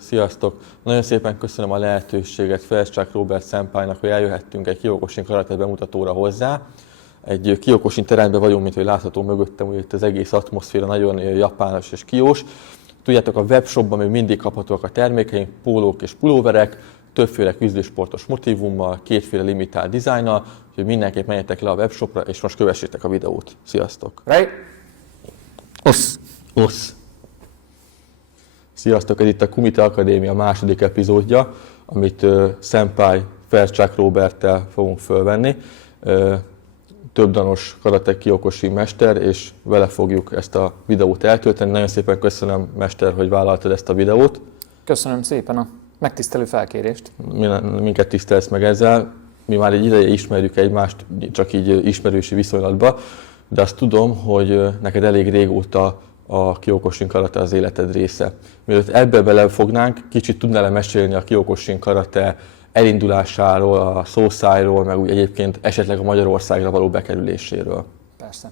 Sziasztok! Nagyon szépen köszönöm a lehetőséget Ferencsák Róbert szenpálynak, hogy eljöhettünk egy Kyokushin karate bemutatóra hozzá. Egy Kyokushin teremben vagyunk, mint hogy látható mögöttem, hogy itt az egész atmoszféra nagyon japános és kiós. Tudjátok, a webshopban még mindig kaphatóak a termékeink, pólók és pulóverek, többféle küzdősportos motívummal, kétféle limitált dizájnnal, úgyhogy mindenképp menjetek le a webshopra, és most kövessétek a videót. Sziasztok! Osz! Sziasztok, ez itt a Kumite Akadémia második epizódja, amit szenpály Ferencsák Róberttel fogunk fölvenni. Több danos karate Kyokushin mester, és vele fogjuk ezt a videót eltölteni. Nagyon szépen köszönöm, mester, hogy vállaltad ezt a videót. Köszönöm szépen a megtisztelő felkérést. Minket tisztelsz meg ezzel. Mi már egy ideje ismerjük egymást, csak így ismerősi viszonylatban, de azt tudom, hogy neked elég régóta a Kyokushin karate az életed része. Mielőtt ebbe belefognánk, kicsit tudnál mesélni a Kyokushin karate elindulásáról, a szószájról, meg úgy egyébként esetleg a Magyarországra való bekerüléséről. Persze.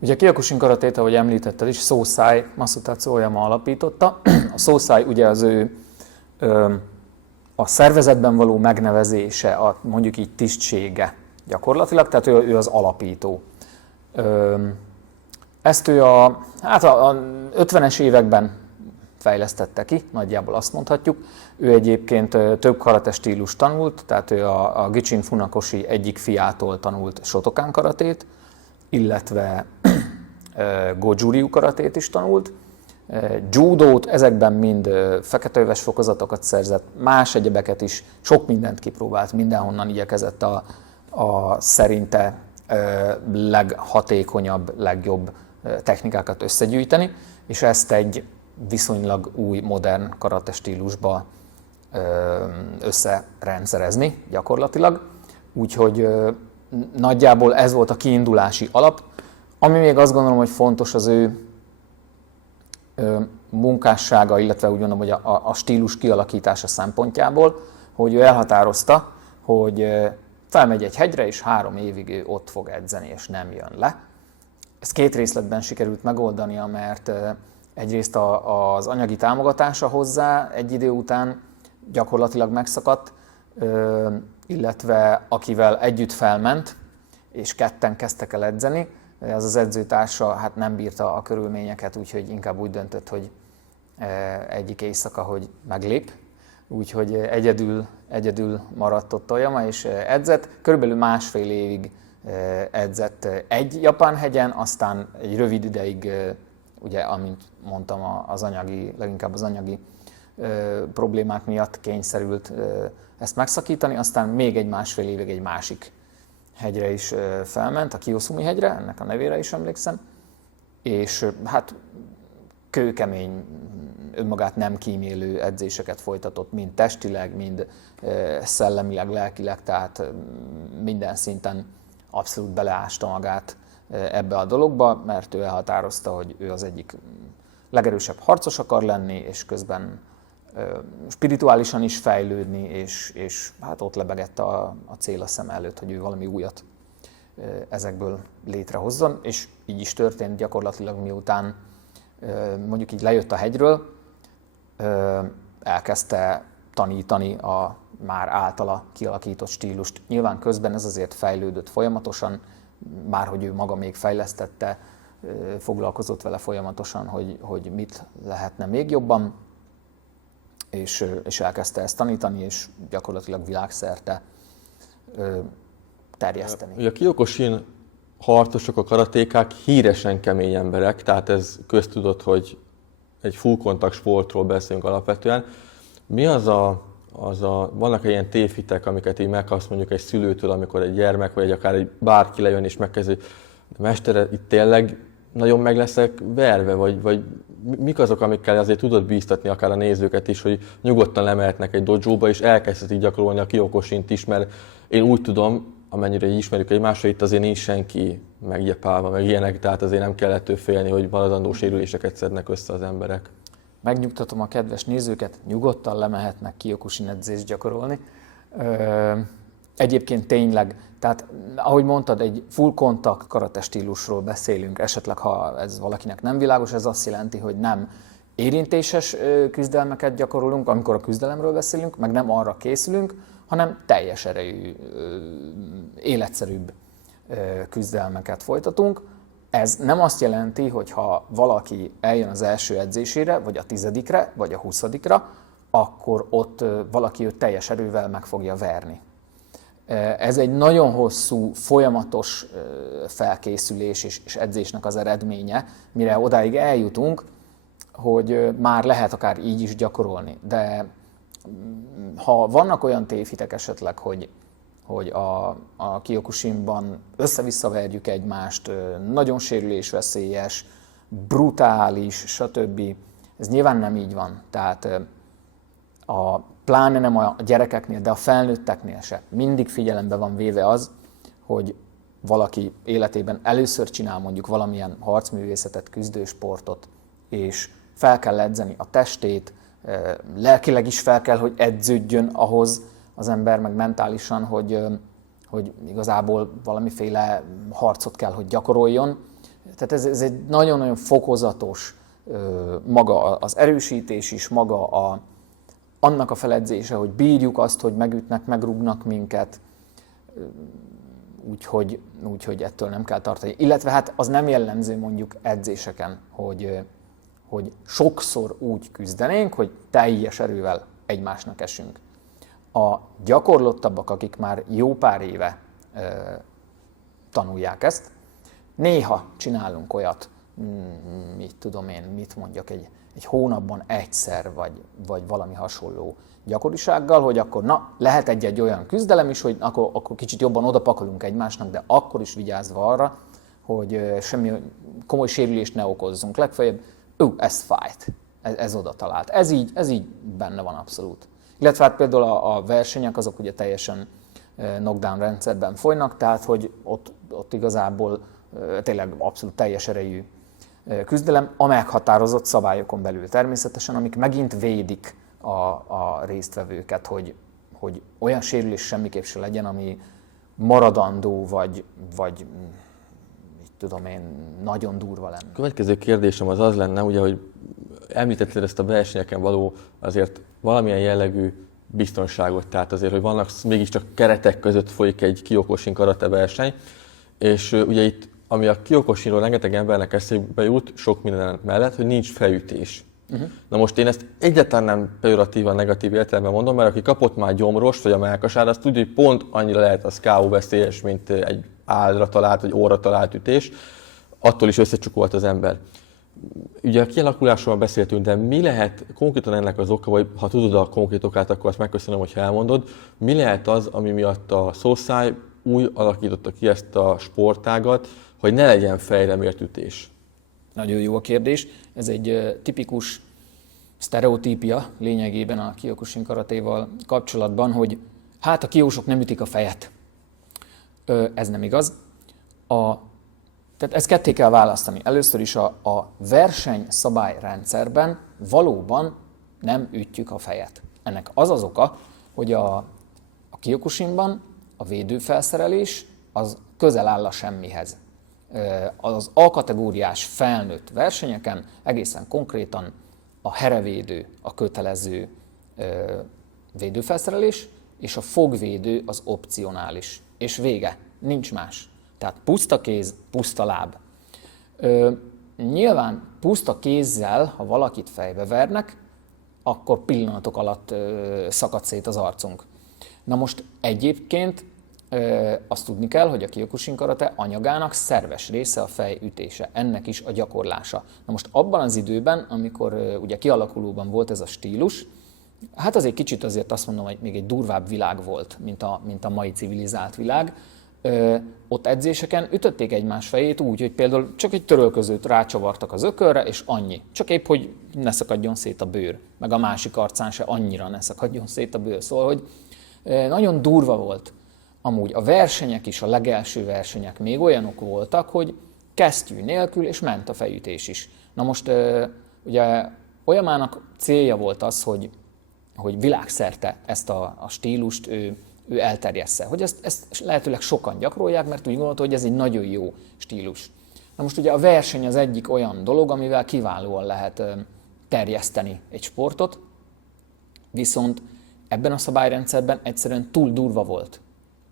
Ugye a Kyokushin karatét, ahogy említetted is, Sosai Masutatsu Oyama alapította. A Sosai ugye az ő a szervezetben való megnevezése, mondjuk így tisztsége gyakorlatilag, tehát ő az alapító. Ezt ő a 50-es években fejlesztette ki, nagyjából azt mondhatjuk. Ő egyébként több karate stílus tanult, tehát ő a Gichin Funakoshi egyik fiától tanult Shotokan karatét, illetve Goju-ryu karatét is tanult. Judót, ezekben mind feketeöves fokozatokat szerzett, más egyebeket is, sok mindent kipróbált, mindenhonnan igyekezett a szerinte leghatékonyabb, legjobb technikákat összegyűjteni, és ezt egy viszonylag új, modern karate stílusba összerendszerezni gyakorlatilag. Úgyhogy nagyjából ez volt a kiindulási alap. Ami még azt gondolom, hogy fontos az ő munkássága, illetve úgy gondolom, hogy a stílus kialakítása szempontjából, hogy ő elhatározta, hogy felmegy egy hegyre, és 3 évig ő ott fog edzeni, és nem jön le. Ezt 2 részletben sikerült megoldania, mert egyrészt az anyagi támogatása hozzá egy idő után gyakorlatilag megszakadt, illetve akivel együtt felment, és ketten kezdtek el edzeni, az edzőtársa hát nem bírta a körülményeket, úgyhogy inkább úgy döntött, hogy egyik éjszaka, hogy meglép. Úgyhogy egyedül maradt ott Oyama és edzett. Körülbelül 1,5 évig edzett egy japán hegyen, aztán egy rövid ideig, ugye, amint mondtam, leginkább az anyagi problémák miatt kényszerült ezt megszakítani, aztán még egy 1,5 évig egy másik hegyre is felment, a Kiyosumi hegyre, ennek a nevére is emlékszem, és hát kőkemény, önmagát nem kímélő edzéseket folytatott, mind testileg, mind szellemileg, lelkileg, tehát minden szinten abszolút beleásta magát ebbe a dologba, mert ő elhatározta, hogy ő az egyik legerősebb harcos akar lenni, és közben spirituálisan is fejlődni, és hát ott lebegett a cél a szem előtt, hogy ő valami újat ezekből létrehozzon, és így is történt gyakorlatilag, miután mondjuk így lejött a hegyről, elkezdte tanítani a már általa kialakított stílust. Nyilván közben ez azért fejlődött folyamatosan, már hogy ő maga még fejlesztette, foglalkozott vele folyamatosan, hogy mit lehetne még jobban, és elkezdte ezt tanítani, és gyakorlatilag világszerte terjeszteni. A Kyokushin harcosok, a karatékák híresen kemény emberek, tehát ez köztudott, hogy egy full contact sportról beszélünk alapvetően. Mi vannak ilyen tévhitek, amiket így megkapsz mondjuk egy szülőtől, amikor egy gyermek, vagy akár egy bárki lejön és megkezdi, de mestere, itt tényleg nagyon meg leszek verve, vagy mik azok, amikkel azért tudod bíztatni akár a nézőket is, hogy nyugodtan lemehetnek egy dojóba, és elkezdhetik gyakorolni a Kyokushint is, mert én úgy tudom, amennyire így ismerjük egymásra, itt azért nincs senki meggyepálva, meg ilyenek, tehát azért nem kell ettől félni, hogy maradandó sérüléseket szednek össze az emberek. Megnyugtatom a kedves nézőket, nyugodtan lemehetnek Kyokushin edzést gyakorolni. Egyébként tényleg, tehát ahogy mondtad, egy full contact karate stílusról beszélünk, esetleg ha ez valakinek nem világos, ez azt jelenti, hogy nem érintéses küzdelmeket gyakorolunk, amikor a küzdelemről beszélünk, meg nem arra készülünk, hanem teljes erejű, életszerűbb küzdelmeket folytatunk. Ez nem azt jelenti, hogy ha valaki eljön az első edzésére, vagy a 10-re, vagy a 20-ra, akkor ott valaki őt teljes erővel meg fogja verni. Ez egy nagyon hosszú, folyamatos felkészülés és edzésnek az eredménye, mire odáig eljutunk, hogy már lehet akár így is gyakorolni. De ha vannak olyan tévhitek esetleg, hogy a Kyokushinban össze-vissza verjük egymást, nagyon sérülésveszélyes, brutális, stb. Ez nyilván nem így van. Tehát pláne nem a gyerekeknél, de a felnőtteknél se. Mindig figyelembe van véve az, hogy valaki életében először csinál mondjuk valamilyen harcművészetet, küzdősportot, és fel kell edzeni a testét, lelkileg is fel kell, hogy edződjön ahhoz az ember, meg mentálisan, hogy igazából valamiféle harcot kell, hogy gyakoroljon. Tehát ez egy nagyon-nagyon fokozatos, maga az erősítés is, maga annak a feledzése, hogy bírjuk azt, hogy megütnek, megrúgnak minket, úgyhogy ettől nem kell tartani. Illetve hát az nem jellemző mondjuk edzéseken, hogy sokszor úgy küzdenénk, hogy teljes erővel egymásnak esünk. A gyakorlottabbak, akik már jó pár éve tanulják ezt, néha csinálunk olyat, mit mondjak, egy hónapban egyszer, vagy valami hasonló gyakorisággal, hogy akkor lehet egy olyan küzdelem is, hogy akkor kicsit jobban odapakolunk egymásnak, de akkor is vigyázva arra, hogy semmi komoly sérülést ne okozzunk. Legfeljebb, ez fájt, ez oda talált. Ez így benne van abszolút. Illetve hát például a versenyek azok ugye teljesen knockdown rendszerben folynak, tehát hogy ott igazából tényleg abszolút teljes erejű küzdelem, a meghatározott szabályokon belül természetesen, amik megint védik a résztvevőket, hogy olyan sérülés semmiképp se legyen, ami maradandó, vagy mit tudom én, nagyon durva lenne. A következő kérdésem az lenne, ugye, hogy említetted ezt a versenyeken való azért valamilyen jellegű biztonságot, tehát azért, hogy vannak mégiscsak keretek között folyik egy Kyokushin karate verseny, és ugye itt, ami a Kyokushinról rengeteg embernek eszébe jut, sok minden mellett, hogy nincs felütés. Na most én ezt egyáltalán nem pejoratívan, negatív értelemben mondom, mert aki kapott már gyomrost, vagy a mellkasát, azt tudja, hogy pont annyira lehet az KO veszélyes, mint egy állra talált, vagy óra talált ütés, attól is összecsukolt az ember. Ugye a kialakulásról beszéltünk, de mi lehet konkrétan ennek az oka, vagy ha tudod a konkrét okát, akkor azt megköszönöm, hogy elmondod. Mi lehet az, ami miatt a Sosai úgy alakította ki ezt a sportágat, hogy ne legyen fejre mért ütés? Nagyon jó a kérdés. Ez egy tipikus sztereotípia lényegében a Kyokushin karatéval kapcsolatban, hogy hát a kiósok nem ütik a fejet. Ez nem igaz. Tehát ezt ketté kell választani. Először is a versenyszabályrendszerben valóban nem ütjük a fejet. Ennek az az oka, hogy a Kyokushinban a védőfelszerelés az közel áll a semmihez. Az A-kategóriás felnőtt versenyeken egészen konkrétan a herevédő a kötelező védőfelszerelés, és a fogvédő az opcionális. És vége, nincs más. Tehát puszta kéz, puszta láb. Nyilván puszta kézzel, ha valakit fejbe vernek, akkor pillanatok alatt szakad szét az arcunk. Na most egyébként azt tudni kell, hogy a Kyokushin karate anyagának szerves része a fej ütése, ennek is a gyakorlása. Na most abban az időben, amikor ugye kialakulóban volt ez a stílus, hát azért kicsit azért azt mondom, hogy még egy durvább világ volt, mint a mai civilizált világ. Ott edzéseken ütötték egymás fejét úgy, hogy például csak egy törölközőt rácsavartak az ökölre, és annyi. Csak épp, hogy ne szakadjon szét a bőr, meg a másik arcán se annyira ne szakadjon szét a bőr. Szóval, hogy nagyon durva volt. Amúgy a versenyek is, a legelső versenyek még olyanok voltak, hogy kesztyű nélkül, és ment a fejütés is. Na most ugye Oyamának célja volt az, hogy világszerte ezt a stílust ő elterjessze, hogy ezt lehetőleg sokan gyakorolják, mert úgy gondolta, hogy ez egy nagyon jó stílus. Na most ugye a verseny az egyik olyan dolog, amivel kiválóan lehet terjeszteni egy sportot, viszont ebben a szabályrendszerben egyszerűen túl durva volt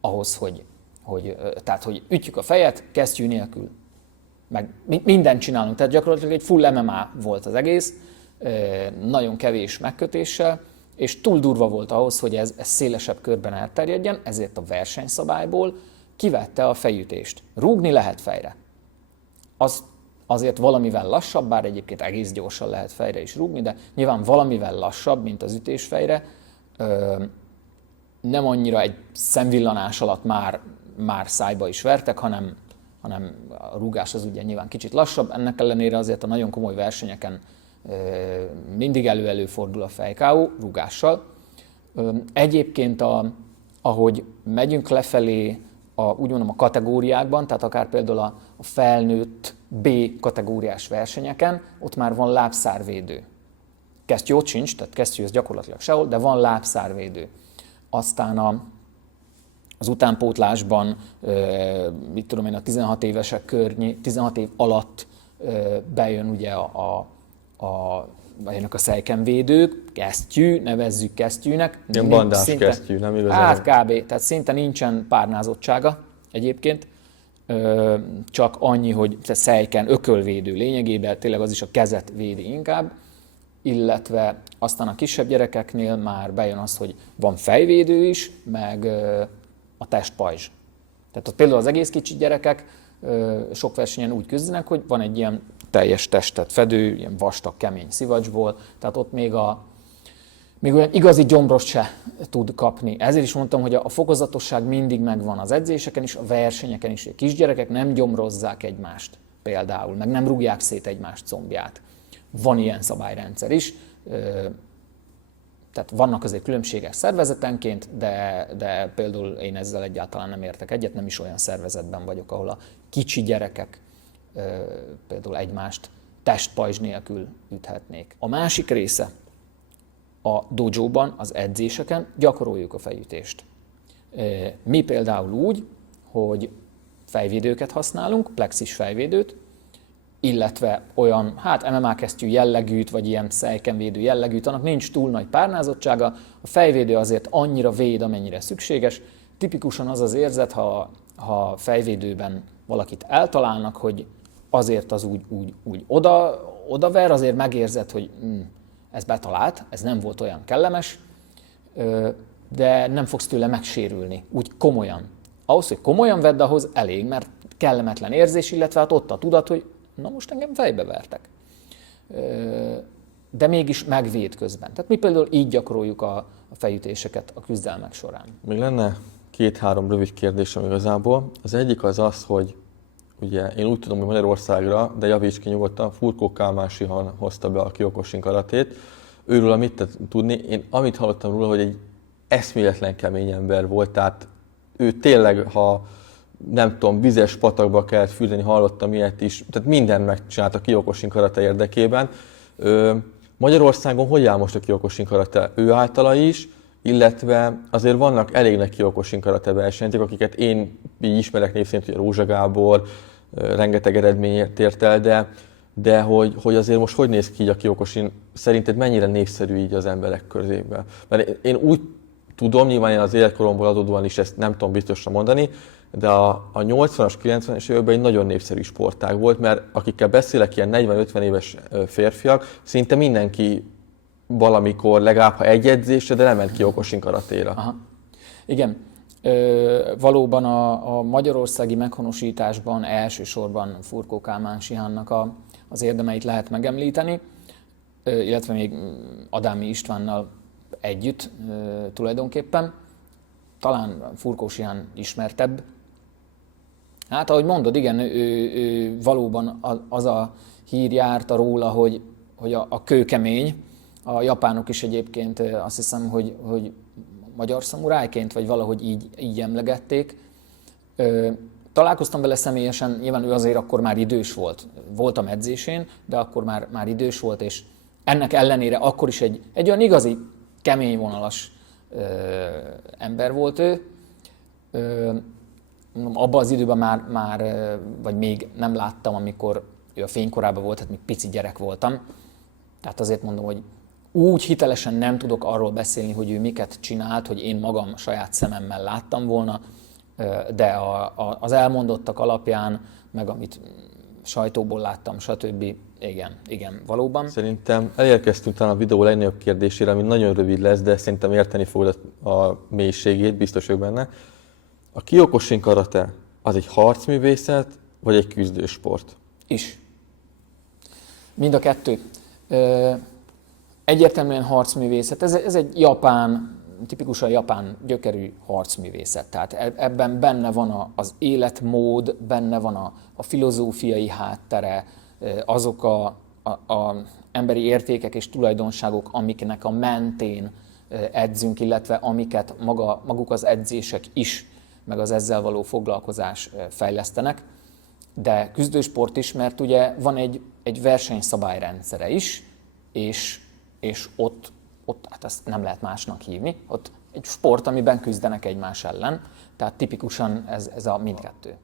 ahhoz, hogy ütjük a fejet kesztyű nélkül. Meg mindent csinálunk, tehát gyakorlatilag egy full MMA volt az egész, nagyon kevés megkötéssel, és túl durva volt ahhoz, hogy ez szélesebb körben elterjedjen, ezért a versenyszabályból kivette a fejütést. Rúgni lehet fejre. Az azért valamivel lassabb, bár egyébként egész gyorsan lehet fejre is rúgni, de nyilván valamivel lassabb, mint az ütés fejre. Nem annyira egy szemvillanás alatt már szájba is vertek, hanem a rúgás az ugye nyilván kicsit lassabb. Ennek ellenére azért a nagyon komoly versenyeken mindig előfordul a fej-KO rúgással. Egyébként ahogy megyünk lefelé úgy mondom a kategóriákban, tehát akár például a felnőtt B kategóriás versenyeken, ott már van lábszárvédő. Kesztyű ott sincs, tehát kesztyű az gyakorlatilag sehol, de van lábszárvédő. Aztán az utánpótlásban, mit tudom én, a 16 évesek 16 év alatt bejön ugye bejönnek a szejkenvédők, kesztyű, nevezzük kesztyűnek. Ilyen bandás szinte, kesztyű, nem igazán? Hát kb. Tehát szinte nincsen párnázottsága egyébként, csak annyi, hogy szejken ökölvédő lényegében, tényleg az is a kezet védi inkább, illetve aztán a kisebb gyerekeknél már bejön az, hogy van fejvédő is, meg a testpajzs. Tehát ott például az egész kicsi gyerekek sok versenyen úgy küzdenek, hogy van egy ilyen teljes testet fedő, ilyen vastag, kemény szivacsból, tehát ott még olyan igazi gyomrost se tud kapni. Ezért is mondtam, hogy a fokozatosság mindig megvan az edzéseken is, a versenyeken is. A kisgyerekek nem gyomrozzák egymást például, meg nem rúgják szét egymást combját. Van ilyen szabályrendszer is, tehát vannak azért különbségek szervezetenként, de például én ezzel egyáltalán nem értek egyet, nem is olyan szervezetben vagyok, ahol a kicsi gyerekek például egymást testpajzs nélkül üthetnék. A másik része, a dojóban, az edzéseken gyakoroljuk a fejütést. Mi például úgy, hogy fejvédőket használunk, plexis fejvédőt, illetve olyan, MMA kesztyű jellegűt, vagy ilyen szejkenvédő jellegűt, annak nincs túl nagy párnázottsága, a fejvédő azért annyira véd, amennyire szükséges. Tipikusan az az érzet, ha fejvédőben valakit eltalálnak, hogy azért az úgy odaver, azért megérzed, hogy ez betalált, ez nem volt olyan kellemes, de nem fogsz tőle megsérülni, úgy komolyan. Ahhoz, hogy komolyan vedd, ahhoz elég, mert kellemetlen érzés, illetve hát ott a tudat, hogy na most engem fejbe vertek. De mégis megvéd közben. Tehát mi például így gyakoroljuk a fejütéseket a küzdelmek során. Még lenne 2-3 rövid kérdésem igazából. Az egyik az, hogy ugye én úgy tudom, hogy Magyarországra, de javíts ki nyugodtan, Furkó Kálmán Sihan hozta be a Kyokushin karatét. Őről mit tudni? Én amit hallottam róla, hogy egy eszméletlen kemény ember volt, tehát ő tényleg, ha nem tudom, vizes patakba kellett fürdeni, hallottam ilyet is, tehát mindent megcsinált a Kyokushin karate érdekében. Magyarországon hogy áll most a Kyokushin karate? Ő általa is, illetve azért vannak elég nagy Kyokushin karate versenyzők, akiket én így ismerek név szerint, hogy Rózsa Gábor, rengeteg eredményért ért el, de hogy azért most hogy néz ki így a Kyokushin, szerinted mennyire népszerű így az emberek közében? Mert én úgy tudom, nyilván én az életkoromból adódóan is ezt nem tudom biztosan mondani, de a 80-as, 90-es években egy nagyon népszerű sportág volt, mert akikkel beszélek, ilyen 40-50 éves férfiak, szinte mindenki valamikor legalább ha egy edzésre, de nem ment Kyokushin karatéra. Aha. Igen, valóban a magyarországi meghonosításban elsősorban Furkó Kálmán Sihannak az érdemeit lehet megemlíteni, illetve még Adámi Istvánnal együtt tulajdonképpen. Talán Furkó Sihan ismertebb. Hát ahogy mondod, igen, ő valóban az a hír járta róla, hogy a kőkemény, a japánok is egyébként azt hiszem, hogy magyar szamurájként, vagy valahogy így emlegették. Találkoztam vele személyesen, nyilván ő azért akkor már idős volt. Voltam edzésén, de akkor már idős volt, és ennek ellenére akkor is egy olyan igazi kemény vonalas ember volt ő. Abban az időben már, vagy még nem láttam, amikor ő a fénykorában volt, hát még pici gyerek voltam. Tehát azért mondom, hogy úgy hitelesen nem tudok arról beszélni, hogy ő miket csinált, hogy én magam saját szememmel láttam volna, de az elmondottak alapján, meg amit sajtóból láttam, stb. Igen, valóban. Szerintem elérkeztünk talán a videó legnagyobb kérdésére, ami nagyon rövid lesz, de szerintem érteni fogod a mélységét, biztos vagyok benne. A Kyokushin karate az egy harcművészet, vagy egy küzdősport? Is. Mind a kettő. Egyértelműen harcművészet. Ez egy tipikusan japán gyökerű harcművészet. Tehát ebben benne van az életmód, benne van a filozófiai háttere, azok a emberi értékek és tulajdonságok, amiknek a mentén edzünk, illetve amiket maguk az edzések is, meg az ezzel való foglalkozás fejlesztenek. De küzdősport is, mert ugye van egy versenyszabályrendszere is, és ott hát ezt nem lehet másnak hívni. Ott egy sport, amiben küzdenek egymás ellen, tehát tipikusan ez a mindkettő.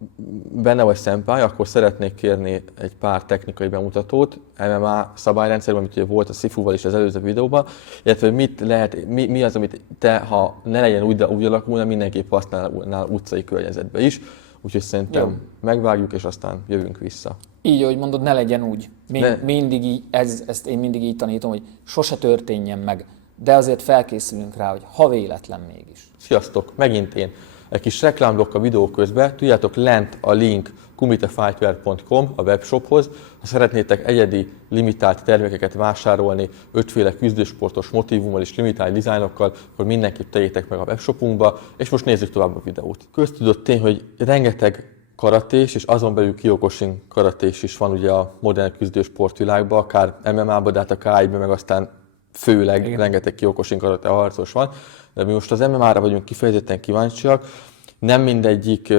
Benne vagy senpai, akkor szeretnék kérni egy pár technikai bemutatót, MMA szabályrendszerben, amit ugye volt a Sifuval is az előző videóban, illetve mi az, amit te, ha ne legyen úgy alakulna, mindenképp használnál utcai környezetben is. Úgyhogy szerintem megvágjuk, és aztán jövünk vissza. Így, ahogy mondod, ne legyen úgy. Mindig így, ezt én mindig így tanítom, hogy sose történjen meg, de azért felkészülünk rá, hogy ha véletlen mégis. Sziasztok, megint én. Egy kis reklámblokk a videó közben, tudjátok, lent a link kumitefightwear.com a webshophoz. Ha szeretnétek egyedi, limitált termékeket vásárolni, 5 féle küzdősportos motívummal és limitált dizájnokkal, akkor mindenképp tegyétek meg a webshopunkba, és most nézzük tovább a videót. Köztudott tény, hogy rengeteg karatés, és azon belül Kyokushin karatés is van ugye a modern küzdősportvilágban, akár MMA-ban, de hát a KI-ben meg aztán főleg rengeteg Kyokushin karate harcos van. De mi most az MMA-ra vagyunk kifejezetten kíváncsiak. Nem mindegyik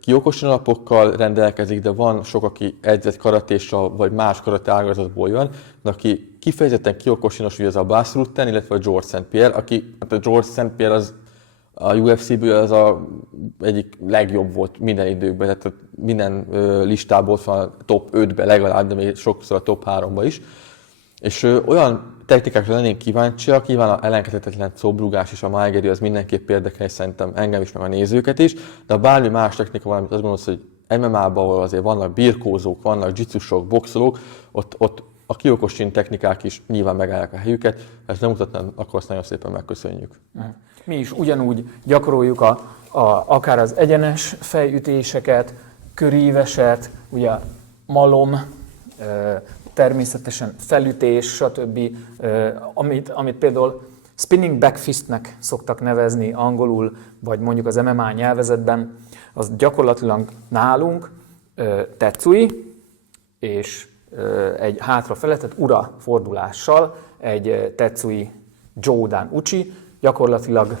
Kyokushin alapokkal rendelkezik, de van sok, aki edzett karatéssal vagy más karate ágazatból jön, de aki kifejezetten Kyokushinos, ugye az a Bas Rutten, illetve a George St. Pierre, a George St. Pierre az a UFC-ből az egyik legjobb volt minden időkben, tehát minden listából van a top 5-ben legalább, de még sokszor a top 3-ban is. És olyan technikákra lennénk kíváncsiak, nyilván a elengedhetetlen cobrugás és a májgeri az mindenképp érdekel, szerintem engem is, meg a nézőket is, de bármi más technika van, amit azt gondolsz, hogy MMA-ban, ahol azért vannak birkózók, vannak jitsusok, boxolók, ott a Kyokushin technikák is nyilván megállják a helyüket, ezt nem mutatnám, akkor azt nagyon szépen megköszönjük. Mi is ugyanúgy gyakoroljuk akár az egyenes fejütéseket, köríveset, ugye malom, természetesen felütés, stb. Amit például spinning back fistnek szoktak nevezni angolul, vagy mondjuk az MMA nyelvezetben, az gyakorlatilag nálunk tetsui, és egy hátrafele, tehát ura fordulással, egy tetsui Jodan uchi, gyakorlatilag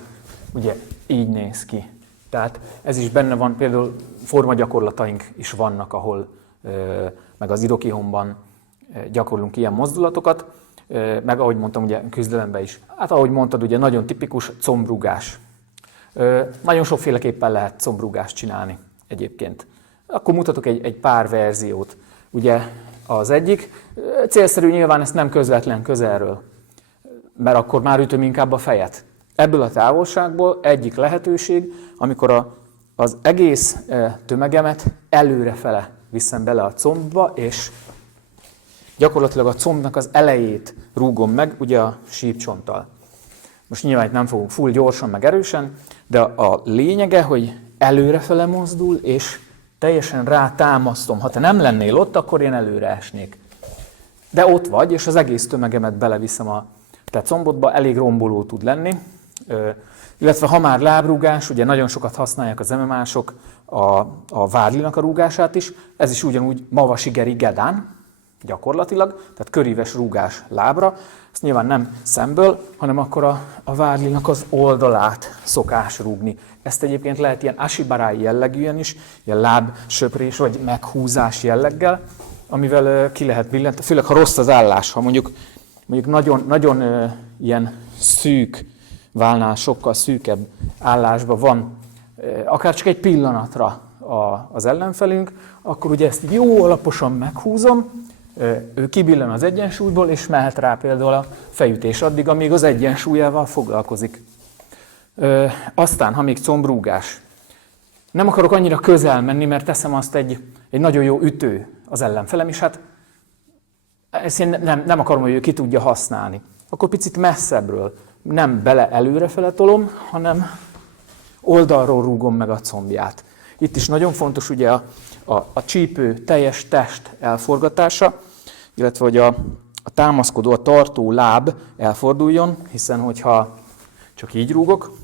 ugye így néz ki. Tehát ez is benne van, például formagyakorlataink is vannak, ahol meg az Irokihonban gyakorlunk ilyen mozdulatokat, meg ahogy mondtam, ugye küzdelemben is. Hát ahogy mondtad, ugye nagyon tipikus combrugás. Nagyon sokféleképpen lehet combrugást csinálni egyébként. Akkor mutatok egy pár verziót. Ugye az egyik, célszerű nyilván ezt nem közvetlen közelről, mert akkor már ütöm inkább a fejet. Ebből a távolságból egyik lehetőség, amikor az egész tömegemet előrefele viszem bele a combba, és gyakorlatilag a combnak az elejét rúgom meg, ugye a sípcsonttal. Most nyilván itt nem fogunk full gyorsan, meg erősen, de a lényege, hogy előrefele mozdul, és teljesen rátámasztom. Ha te nem lennél ott, akkor én előre esnék. De ott vagy, és az egész tömegemet beleviszem a te combodba, elég romboló tud lenni. Illetve ha már lábrúgás, ugye nagyon sokat használják az MMA-sok a vádlinak a rúgását is, ez is ugyanúgy Mawashi-geri Gedan, gyakorlatilag, tehát köríves rúgás lábra. Ezt nyilván nem szemből, hanem akkor a vádlinak az oldalát szokás rúgni. Ezt egyébként lehet ilyen ashibarai jellegűen is, ilyen lábsöprés vagy meghúzás jelleggel, amivel ki lehet billenteni, főleg ha rossz az állás, ha mondjuk nagyon ilyen szűk válnál, sokkal szűkebb állásban van, akár csak egy pillanatra az ellenfelünk, akkor ugye ezt jó alaposan meghúzom, ő kibillen az egyensúlyból, és mehet rá például a fejütés addig, amíg az egyensúlyával foglalkozik. Aztán, ha még combrúgás. Nem akarok annyira közel menni, mert teszem azt egy nagyon jó ütő az ellenfelem, és hát ezt én nem akarom, hogy ő ki tudja használni. Akkor picit messzebbről, nem bele előrefele tolom, hanem oldalról rúgom meg a combját. Itt is nagyon fontos ugye a csípő teljes test elforgatása, illetve hogy a támaszkodó, a tartó láb elforduljon, hiszen hogyha csak így rúgok,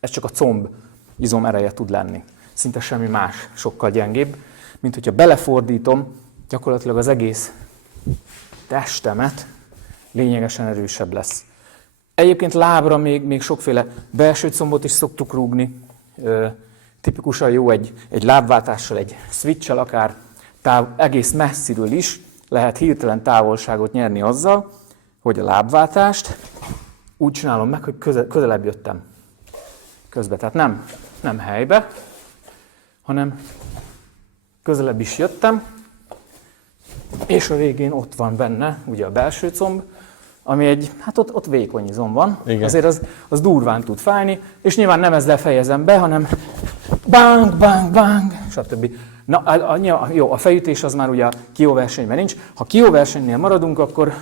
ez csak a comb izom ereje tud lenni. Szinte semmi más, sokkal gyengébb, mint hogyha belefordítom, gyakorlatilag az egész testemet lényegesen erősebb lesz. Egyébként lábra még sokféle belső combot is szoktuk rúgni. Tipikusan jó egy lábváltással, egy switch-sel akár egész messziről is lehet hirtelen távolságot nyerni azzal, hogy a lábváltást úgy csinálom meg, hogy közelebb jöttem közben. Tehát nem helybe, hanem közelebb is jöttem, és a végén ott van benne ugye a belső comb, ami hát ott vékony izom van, igen. Azért az durván tud fájni, és nyilván nem ezzel fejezem be, hanem bang, bang, bang, stb. Na, jó, a fejütés az már ugye a KO versenyben nincs. Ha KO versenynél maradunk, akkor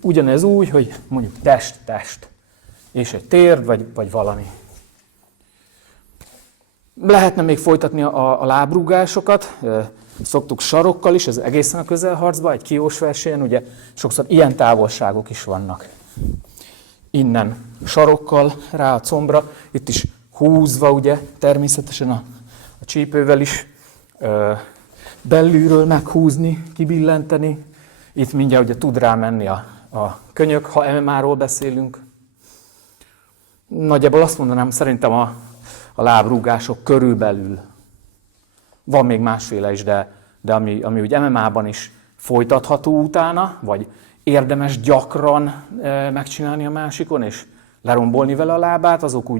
ugyanez úgy, hogy mondjuk test, és egy térd, vagy valami. Lehetne még folytatni a lábrúgásokat, szoktuk sarokkal is, ez egészen a közelharcban, egy kiós versenyen, ugye sokszor ilyen távolságok is vannak. Innen sarokkal rá a combra, itt is húzva ugye természetesen a csípővel is, belülről meghúzni, kibillenteni, itt mindjárt ugye tud rámenni a könyök, ha MMA-ról beszélünk. Nagyjából azt mondanám, szerintem a lábrúgások körülbelül. Van még másféle is, de ami ugye MMA-ban is folytatható utána, vagy érdemes gyakran megcsinálni a másikon, és lerombolni vele a lábát, azok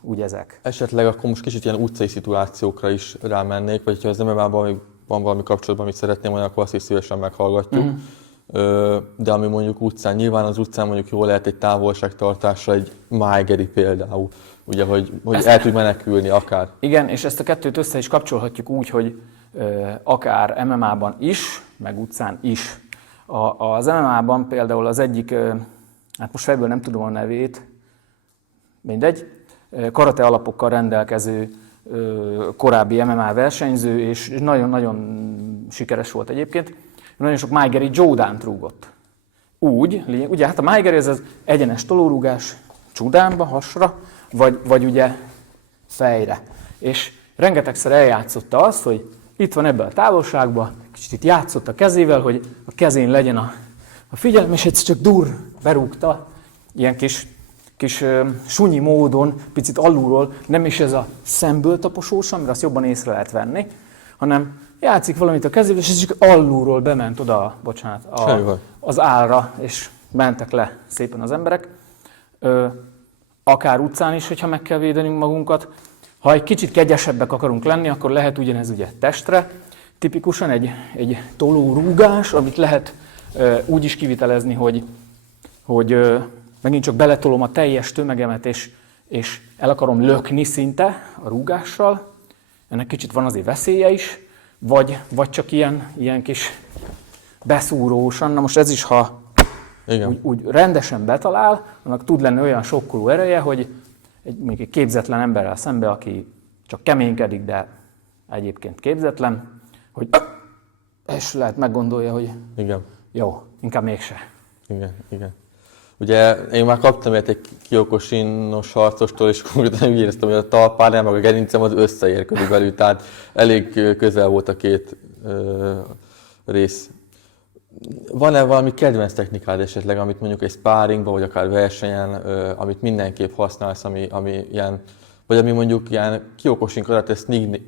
úgy ezek. Esetleg akkor most kicsit ilyen utcai szituációkra is rámennék, vagy ha az MMA-ban van valami kapcsolatban, amit szeretném mondani, akkor azt is szívesen meghallgatjuk. De ami mondjuk utcán, nyilván az utcán mondjuk jól lehet egy távolságtartásra, egy májgeri például, ugye, hogy el tud menekülni akár. Igen, és ezt a kettőt össze is kapcsolhatjuk úgy, hogy akár MMA-ban is, meg utcán is. Az MMA-ban például az egyik, hát most fejből nem tudom a nevét, mindegy, karate alapokkal rendelkező korábbi MMA versenyző, és nagyon-nagyon sikeres volt egyébként. Nagyon sok májgeri Joe-dánt rúgott. Ugye hát a májgeri ez az egyenes tolórúgás csúdánba, hasra, vagy ugye fejre. És rengetegszer eljátszotta azt, hogy itt van ebben a távolságban, kicsit játszott a kezével, hogy a kezén legyen a figyelem, és egyszer csak berúgta, ilyen kis sunyi módon, picit alulról, nem is ez a szemből taposós, amire azt jobban észre lehet venni, hanem játszik valamit a kezével, és ez csak alulról bement oda, az állra, és mentek le szépen az emberek. Akár utcán is, hogyha meg kell védenünk magunkat. Ha egy kicsit kegyesebbek akarunk lenni, akkor lehet ugyanez ugye testre. Tipikusan egy tolórúgás, amit lehet úgy is kivitelezni, hogy megint csak beletolom a teljes tömegemet, és el akarom lökni szinte a rúgással. Ennek kicsit van azért veszélye is, vagy csak ilyen kis beszúrósan. Na most ez is, ha úgy rendesen betalál, annak tud lenni olyan sokkoló ereje, hogy egy képzetlen emberrel szembe, aki csak keménykedik, de egyébként képzetlen, hogy és lehet meggondolja, hogy jó, inkább mégse. Igen. Ugye én már kaptam egy Kyokushinos harcostól, és konkrétan úgy éreztem, hogy a talpánál, meg a gerincem az összeér körülbelül, tehát elég közel volt a két rész. Van-e valami kedvenc technikád esetleg, amit mondjuk egy sparringban, vagy akár versenyen, amit mindenképp használsz, ami ilyen, vagy ami mondjuk ilyen Kyokushin karate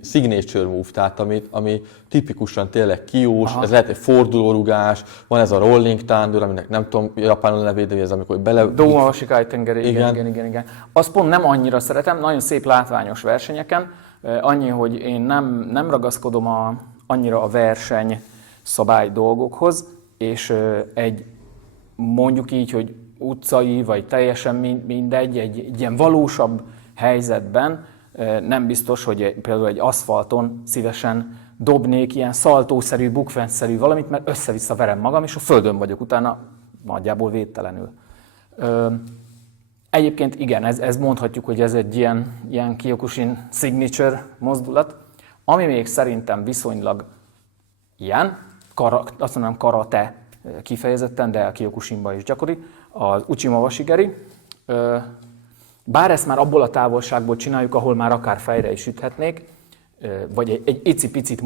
signature move, tehát ami tipikusan tényleg kiós, ez lehet egy fordulórugás, van ez a rolling thunder, aminek nem tudom japánul nevét, de ez amikor bele... Doma Shikai tengeri, igen. Azt pont nem annyira szeretem, nagyon szép látványos versenyeken, annyi, hogy én nem ragaszkodom annyira a verseny szabály dolgokhoz, és egy mondjuk így, hogy utcai, vagy teljesen mindegy, egy ilyen valósabb helyzetben nem biztos, hogy például egy aszfalton szívesen dobnék ilyen szaltószerű, bukfenszerű valamit, mert össze-vissza verem magam, és a földön vagyok utána nagyjából védtelenül. Egyébként igen, ez mondhatjuk, hogy ez egy ilyen Kyokushin signature mozdulat, ami még szerintem viszonylag ilyen, azt mondanám karate kifejezetten, de a Kyokushinban is gyakori, az Uchima Washigeri. Bár ezt már abból a távolságból csináljuk, ahol már akár fejre is üthetnék, vagy egy icipicit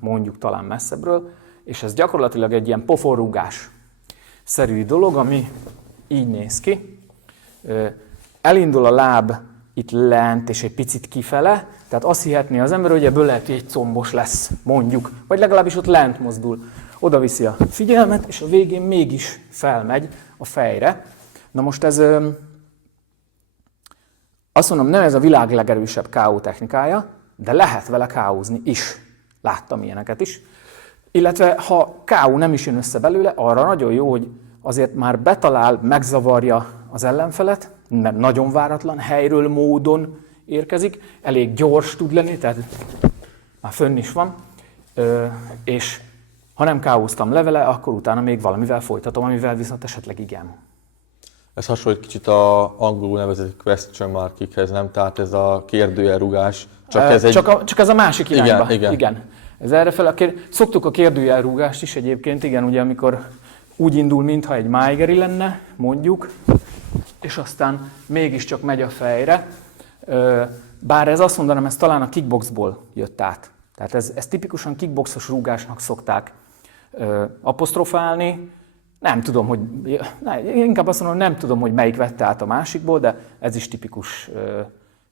mondjuk talán messzebbről, és ez gyakorlatilag egy ilyen pofonrúgás szerű dolog, ami így néz ki. Elindul a láb itt lent és egy picit kifele, tehát azt hihetné az ember, hogy ebből lehet, hogy egy combos lesz, mondjuk, vagy legalábbis ott lent mozdul. Oda viszi a figyelmet, és a végén mégis felmegy a fejre. Na most ez, azt mondom, nem ez a világ legerősebb KO technikája, de lehet vele KO-zni is. Láttam ilyeneket is. Illetve ha KO nem is jön össze belőle, arra nagyon jó, hogy azért már betalál, megzavarja az ellenfelet, mert nagyon váratlan helyről, módon érkezik, elég gyors tud lenni, tehát már fönn is van, és ha nem KO-ztam le vele, akkor utána még valamivel folytatom, amivel viszont esetleg igen. Ez hasonlít kicsit a angolul nevezett question markikhez, nem? Tehát ez a kérdőjelrúgás. Csak ez a másik irányba. Igen. Ez errefele, szoktuk a kérdőjelrúgást is egyébként, igen, ugye amikor úgy indul, mintha egy máigeri lenne, mondjuk, és aztán mégiscsak megy a fejre. Bár ez azt mondanám, ez talán a kickboxból jött át. Tehát ez tipikusan kickboxos rúgásnak szokták apostrofálni. Nem tudom, hogy, inkább azt mondom, nem tudom, hogy melyik vette át a másikból, de ez is tipikus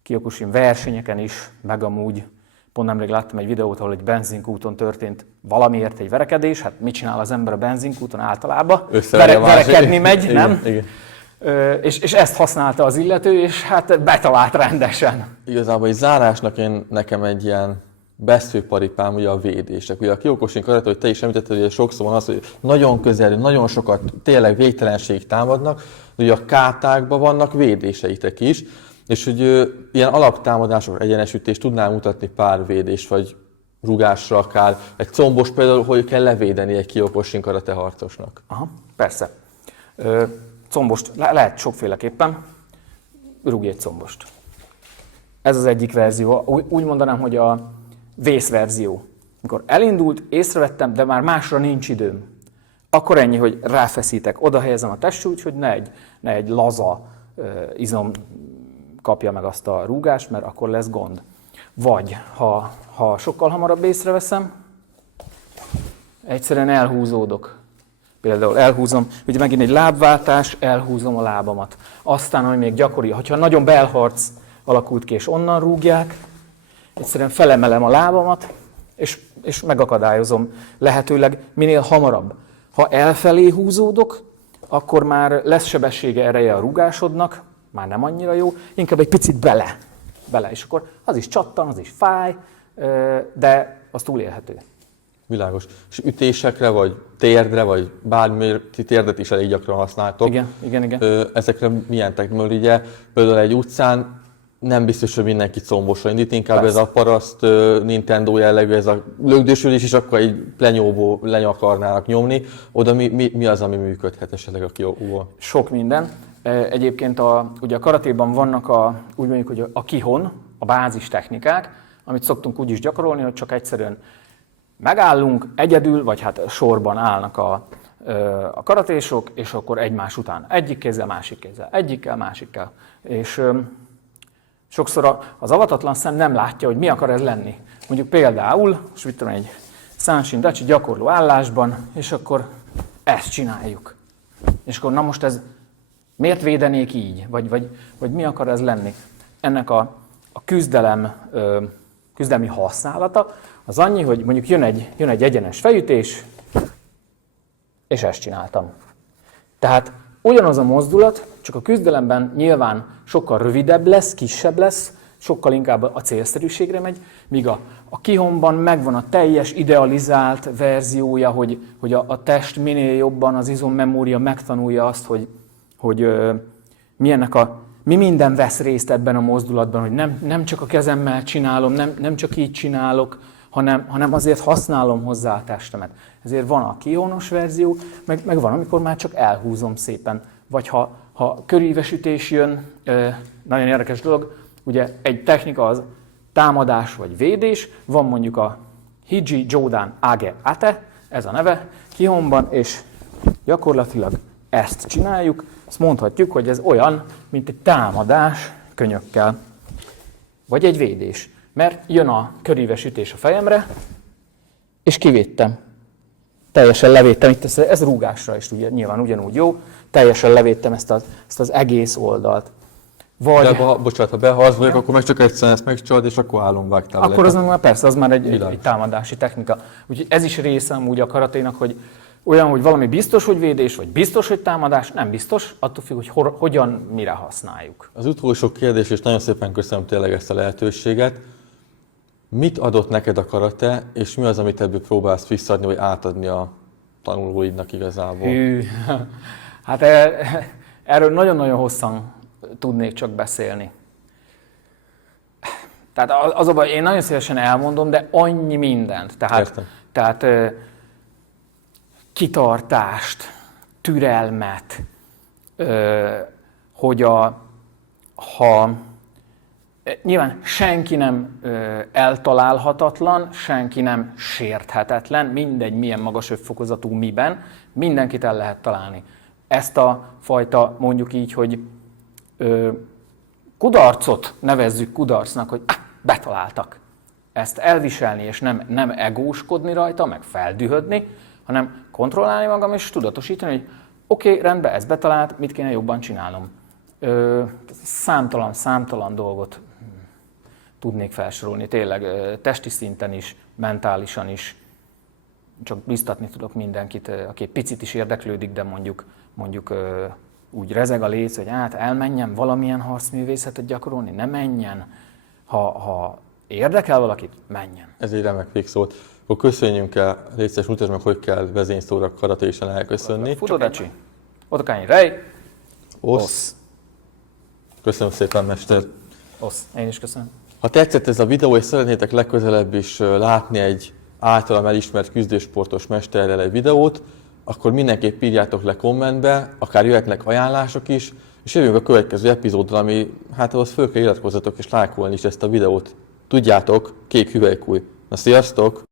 Kyokushin versenyeken is, meg amúgy. Pont nemrég láttam egy videót, ahol egy benzinkúton történt valamiért egy verekedés. Hát mit csinál az ember a benzinkúton általában? Verekedni megy, igen, nem? Igen. És ezt használta az illető, és hát betalált rendesen. Igazából egy zárásnak nekem egy ilyen veszőparipám ugye a védések. Ugye a Kyokushin karate, hogy te is említetted, hogy sokszor van az, hogy nagyon közel, nagyon sokat, tényleg végtelenségig támadnak, de ugye a kátákban vannak védéseitek is, és hogy ilyen alaptámadások, egyenesütés tudnál mutatni pár védés, vagy rugásra akár, egy combos például, hogy kell levédeni egy Kyokushin karate harcosnak. Aha, persze. Combost lehet sokféleképpen, rúgj egy combost. Ez az egyik verzió. Úgy mondanám, hogy a vészverzió. Mikor elindult, észrevettem, de már másra nincs időm. Akkor ennyi, hogy ráfeszítek, oda helyezem a testsúlyt, hogy ne egy laza izom kapja meg azt a rúgást, mert akkor lesz gond. Vagy, ha sokkal hamarabb észreveszem, egyszerűen elhúzódok. Például elhúzom, ugye megint egy lábváltás, elhúzom a lábamat. Aztán, ami még gyakori, hogyha nagyon belharc alakult ki, és onnan rúgják, egyszerűen felemelem a lábamat, és megakadályozom lehetőleg minél hamarabb. Ha elfelé húzódok, akkor már lesz sebessége, ereje a rúgásodnak, már nem annyira jó, inkább egy picit bele, és akkor az is csattan, az is fáj, de az túlélhető. Világos. És ütésekre, vagy térdre, vagy bármilyen, ti térdet is elég gyakran használtok. Igen. Ezekre milyen technológia? Ugye például egy utcán nem biztos, hogy mindenki combosra indít, inkább persze. Ez a paraszt Nintendo jellegű, ez a lögdösülés, és akkor egy plenyóból akarnának nyomni. Oda mi az, ami működhet esetleg a Kyokushinból? Sok minden. Egyébként ugye a karatéban vannak úgy mondjuk, hogy a kihon, a bázis technikák, amit szoktunk úgy is gyakorolni, hogy csak egyszerűen megállunk egyedül, vagy hát sorban állnak a karatésok, és akkor egymás után. Egyik kézzel, másik kézzel. Egyikkel, másikkel. És sokszor az avatatlan szem nem látja, hogy mi akar ez lenni. Mondjuk például, most mit tudom, egy Sanshin Dachi gyakorló állásban, és akkor ezt csináljuk. És akkor na most ez miért védenék így? Vagy mi akar ez lenni? Ennek a küzdelmi használata az annyi, hogy mondjuk jön egy egyenes fejütés, és ezt csináltam. Tehát ugyanaz a mozdulat, csak a küzdelemben nyilván sokkal rövidebb lesz, kisebb lesz, sokkal inkább a célszerűségre megy, míg a Kihonban megvan a teljes idealizált verziója, hogy a test minél jobban, az izommemória megtanulja azt, hogy mi minden vesz részt ebben a mozdulatban, hogy nem csak a kezemmel csinálom, nem csak így csinálok, hanem azért használom hozzá a testemet. Ezért van a Kihonos verzió, meg van, amikor már csak elhúzom szépen. Vagy ha körívesütés jön, nagyon érdekes dolog, ugye egy technika az támadás vagy védés, van mondjuk a Hiji Jodan Age Ate, ez a neve Kihonban, és gyakorlatilag ezt csináljuk. Azt mondhatjuk, hogy ez olyan, mint egy támadás könyökkel, vagy egy védés. Mert jön a köríves ütés a fejemre, és kivédtem. Teljesen levédtem, itt ez rúgásra is ugye, nyilván ugyanúgy jó, teljesen levédtem ezt az egész oldalt. Vagy... bocsánat, ha behalsz vagyok, akkor meg csak egyszer ezt megcsalod, és akkor álomvágtál. Akkor az már persze, az már egy támadási technika. Úgyhogy ez is része amúgy a karaténak, hogy olyan, hogy valami biztos, hogy védés, vagy biztos, hogy támadás, nem biztos, attól függ, hogy hogyan, mire használjuk. Az utolsó kérdés, és nagyon szépen köszönöm tényleg ezt a lehetőséget. Mit adott neked a karate, és mi az, amit ebből próbálsz visszaadni, vagy átadni a tanulóidnak igazából? Hű, hát erről nagyon-nagyon hosszan tudnék csak beszélni. Tehát az a baj, én nagyon szívesen elmondom, de annyi mindent. Tehát kitartást, türelmet, hogy nyilván senki nem eltalálhatatlan, senki nem sérthetetlen, mindegy milyen magas fokozatú miben, mindenkit el lehet találni. Ezt a fajta, mondjuk így, hogy kudarcot nevezzük kudarcnak, hogy betaláltak. Ezt elviselni, és nem egóskodni rajta, meg feldühödni, hanem kontrollálni magam, és tudatosítani, hogy oké, rendben, ez betalált, mit kéne jobban csinálnom. Számtalan dolgot tudnék felsorolni, tényleg testi szinten is, mentálisan is. Csak biztatni tudok mindenkit, aki egy picit is érdeklődik, de mondjuk úgy rezeg a léc, hogy elmenjen valamilyen harcművészetet gyakorolni, ne menjen. Ha érdekel valakit, menjen. Ez egy remek végszó. Akkor köszönjünk el, légy szíves, mutasd meg, hogy kell vezényszóra karatésen elköszönni. Futodachi, Otokányi Rei, Osz. Köszönöm szépen, mester. Osz. Én is köszönöm. Ha tetszett ez a videó, és szeretnétek legközelebb is látni egy általam elismert küzdősportos mesterrel egy videót, akkor mindenképp írjátok le kommentbe, akár jöhetnek ajánlások is, és jövünk a következő epizóddal, ami ahhoz föl kell iratkozzatok és lájkolni is ezt a videót. Tudjátok, kék hüvelykúj. Na sziasztok!